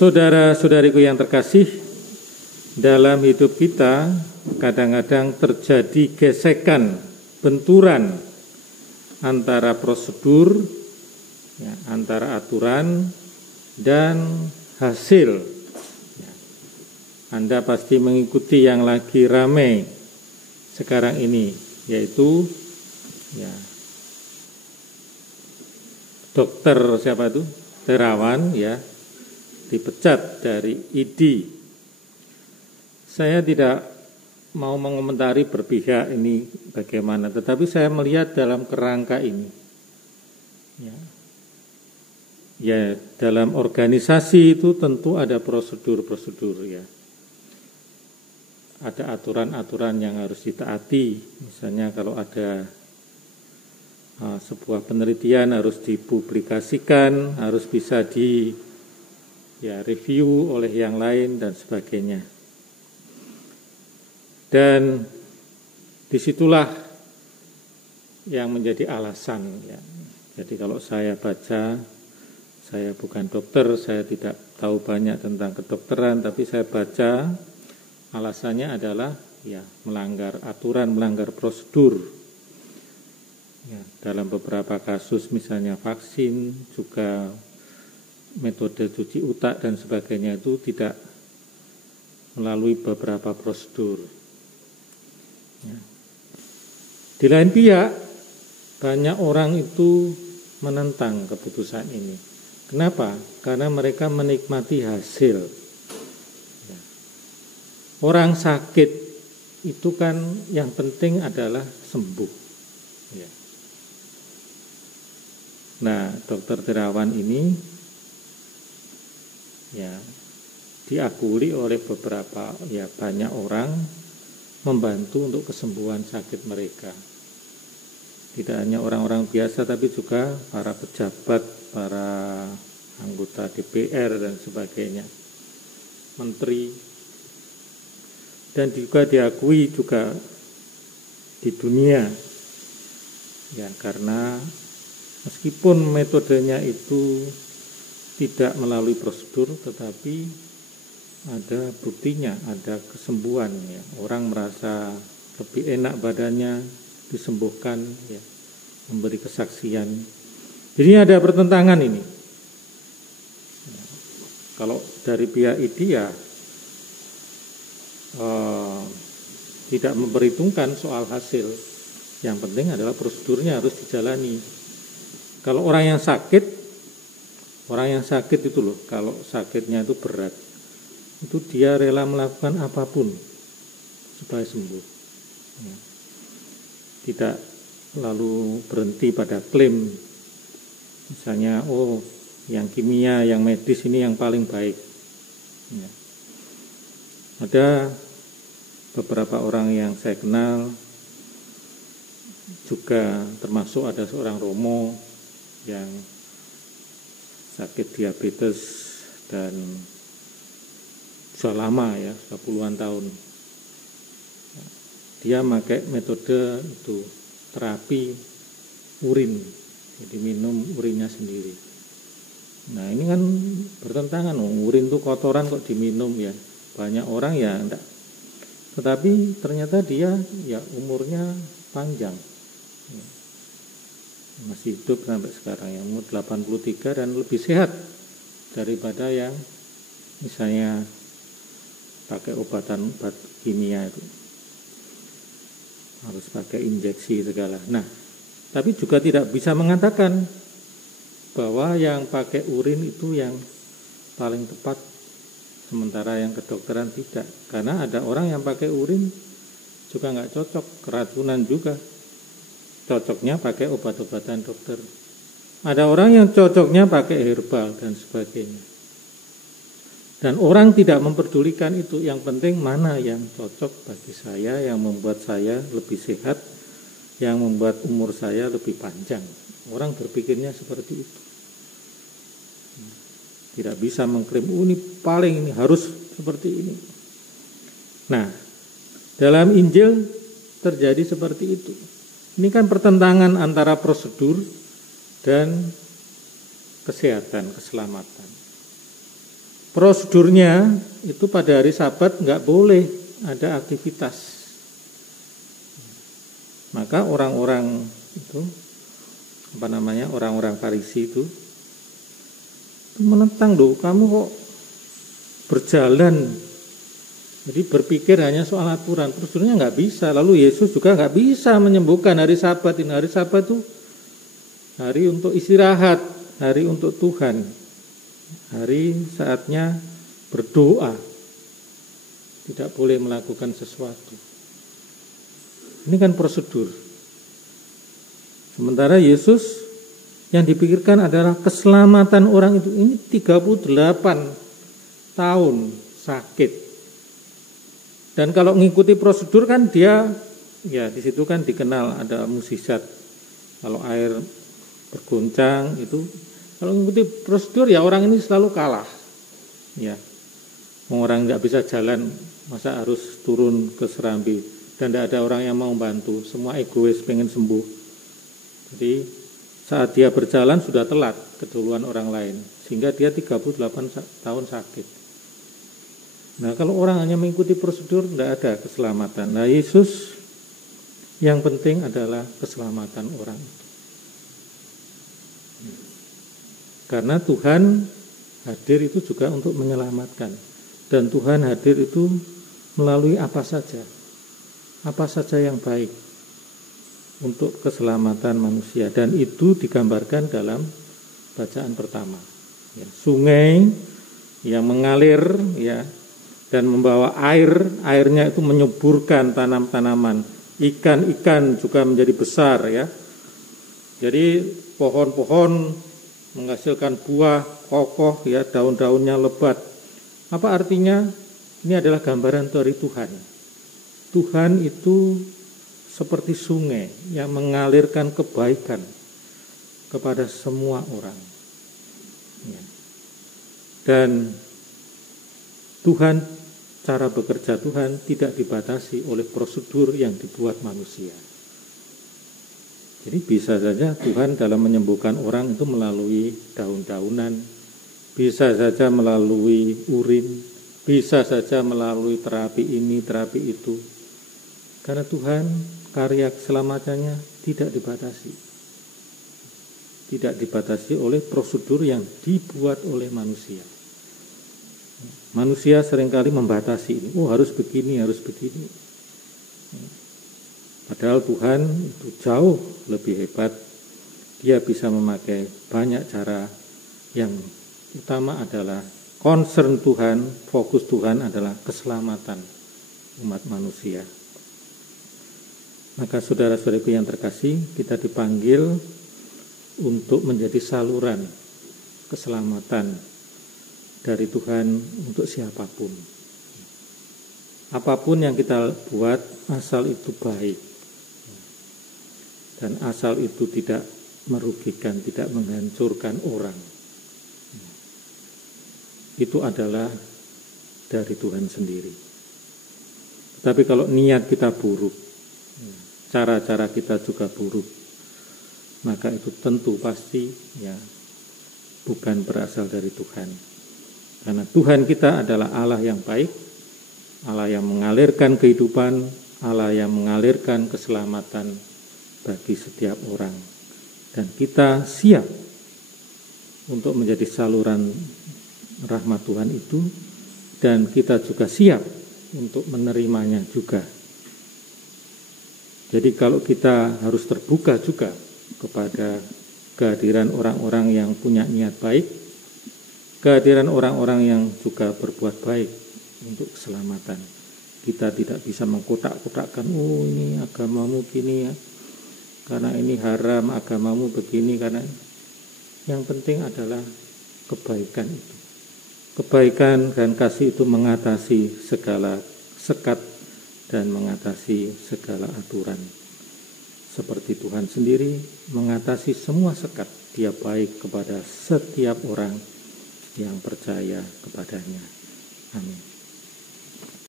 Saudara-saudariku yang terkasih, dalam hidup kita kadang-kadang terjadi gesekan, benturan antara prosedur, ya, antara aturan dan hasil. Ya. Anda pasti mengikuti yang lagi ramai sekarang ini, yaitu ya, dokter siapa itu? Terawan, ya, dipecat dari ID. Saya tidak mau mengomentari berpihak ini bagaimana, tetapi saya melihat dalam kerangka ini. Ya, dalam organisasi itu tentu ada prosedur-prosedur, ya. Ada aturan-aturan yang harus ditaati. Misalnya kalau ada sebuah penelitian harus dipublikasikan, harus bisa review oleh yang lain dan sebagainya. Dan disitulah yang menjadi alasan, ya. Jadi kalau saya baca, saya bukan dokter, saya tidak tahu banyak tentang kedokteran, tapi saya baca alasannya adalah ya melanggar aturan, melanggar prosedur. Ya, dalam beberapa kasus misalnya vaksin, juga metode cuci otak dan sebagainya itu tidak melalui beberapa prosedur. Ya. Di lain pihak, banyak orang itu menentang keputusan ini. Kenapa? Karena mereka menikmati hasil. Ya. Orang sakit itu kan yang penting adalah sembuh. Ya. Nah, Dokter Terawan ini ya diakui oleh beberapa, ya banyak orang membantu untuk kesembuhan sakit mereka. Tidak hanya orang-orang biasa, tapi juga para pejabat, para anggota DPR dan sebagainya, menteri, dan juga diakui juga di dunia, ya, karena meskipun metodenya itu tidak melalui prosedur, tetapi ada buktinya, ada kesembuhan, ya. Orang merasa lebih enak badannya, disembuhkan, ya, memberi kesaksian. Jadi ada pertentangan ini. Ya. Kalau dari pihak ID ya tidak memperhitungkan soal hasil. Yang penting adalah prosedurnya harus dijalani. Kalau orang yang sakit itu loh, kalau sakitnya itu berat, itu dia rela melakukan apapun supaya sembuh. Ya. Tidak lalu berhenti pada klaim, misalnya, yang kimia, yang medis ini yang paling baik. Ya. Ada beberapa orang yang saya kenal, juga termasuk ada seorang Romo yang sakit diabetes dan sudah lama, ya, sudah puluhan tahun. Dia pakai metode itu terapi urin, jadi minum urinnya sendiri. Nah ini kan bertentangan, urin itu kotoran kok diminum, ya. Banyak orang ya enggak. Tetapi ternyata dia ya umurnya panjang, ya. Masih hidup sampai sekarang, yang umur 83 dan lebih sehat daripada yang misalnya pakai obat kimia itu, harus pakai injeksi segala. Nah, tapi juga tidak bisa mengatakan bahwa yang pakai urin itu yang paling tepat, sementara yang kedokteran tidak. Karena ada orang yang pakai urin juga nggak cocok, keracunan juga. Cocoknya pakai obat-obatan dokter. Ada orang yang cocoknya pakai herbal dan sebagainya. Dan orang tidak memperdulikan itu. Yang penting mana yang cocok bagi saya, yang membuat saya lebih sehat, yang membuat umur saya lebih panjang. Orang berpikirnya seperti itu. Tidak bisa mengklaim, ini paling, ini harus seperti ini. Nah, dalam Injil terjadi seperti itu. Ini kan pertentangan antara prosedur dan kesehatan, keselamatan. prosedurnya itu pada hari Sabat nggak boleh ada aktivitas. Maka orang-orang itu orang-orang Farisi itu menentang, loh kamu kok berjalan, jadi berpikir hanya soal aturan, prosedurnya nggak bisa. Lalu Yesus juga nggak bisa menyembuhkan hari Sabat. Ini hari Sabat itu hari untuk istirahat, hari untuk Tuhan, hari saatnya berdoa, tidak boleh melakukan sesuatu. Ini kan prosedur. Sementara Yesus yang dipikirkan adalah keselamatan orang itu. Ini 38 tahun sakit. Dan kalau mengikuti prosedur kan dia, ya di situ kan dikenal ada mukjizat. Kalau air bergoncang itu, kalau mengikuti prosedur ya orang ini selalu kalah. Ya, orang nggak bisa jalan, masa harus turun ke serambi dan tidak ada orang yang mau bantu. Semua egois pengen sembuh. Jadi saat dia berjalan sudah telat keduluan orang lain, sehingga dia 38 tahun sakit. Nah, kalau orang hanya mengikuti prosedur, tidak ada keselamatan. Nah, Yesus yang penting adalah keselamatan orang itu. Karena Tuhan hadir itu juga untuk menyelamatkan. Dan Tuhan hadir itu melalui apa saja yang baik untuk keselamatan manusia. Dan itu digambarkan dalam bacaan pertama. Ya, sungai yang mengalir, ya, dan membawa airnya itu menyuburkan tanam-tanaman, ikan-ikan juga menjadi besar, ya. Jadi pohon-pohon menghasilkan buah kokoh, ya, daun-daunnya lebat. Apa artinya? Ini adalah gambaran dari Tuhan. Tuhan itu seperti sungai yang mengalirkan kebaikan kepada semua orang, ya. Dan Tuhan, cara bekerja Tuhan tidak dibatasi oleh prosedur yang dibuat manusia. Jadi bisa saja Tuhan dalam menyembuhkan orang itu melalui daun-daunan, bisa saja melalui urin, bisa saja melalui terapi ini, terapi itu. Karena Tuhan karya keselamatannya tidak dibatasi. Tidak dibatasi oleh prosedur yang dibuat oleh manusia. Manusia seringkali membatasi ini. Oh, harus begini, harus begini. Padahal Tuhan itu jauh lebih hebat. Dia bisa memakai banyak cara. Yang utama adalah concern Tuhan, fokus Tuhan adalah keselamatan umat manusia. Maka saudara-saudariku yang terkasih, kita dipanggil untuk menjadi saluran keselamatan dari Tuhan untuk siapapun. Apapun yang kita buat, asal itu baik dan asal itu tidak merugikan, tidak menghancurkan orang, itu adalah dari Tuhan sendiri. Tapi kalau niat kita buruk, cara-cara kita juga buruk, maka itu tentu pasti, ya, bukan berasal dari Tuhan. Karena Tuhan kita adalah Allah yang baik, Allah yang mengalirkan kehidupan, Allah yang mengalirkan keselamatan bagi setiap orang. Dan kita siap untuk menjadi saluran rahmat Tuhan itu, dan kita juga siap untuk menerimanya juga. Jadi kalau kita harus terbuka juga kepada kehadiran orang-orang yang punya niat baik, kehadiran orang-orang yang juga berbuat baik untuk keselamatan. Kita tidak bisa mengkotak-kotakkan, oh ini agamamu gini ya, karena ini haram, agamamu begini, karena yang penting adalah kebaikan itu. Kebaikan dan kasih itu mengatasi segala sekat dan mengatasi segala aturan. Seperti Tuhan sendiri mengatasi semua sekat, Dia baik kepada setiap orang yang percaya kepadanya. Amin.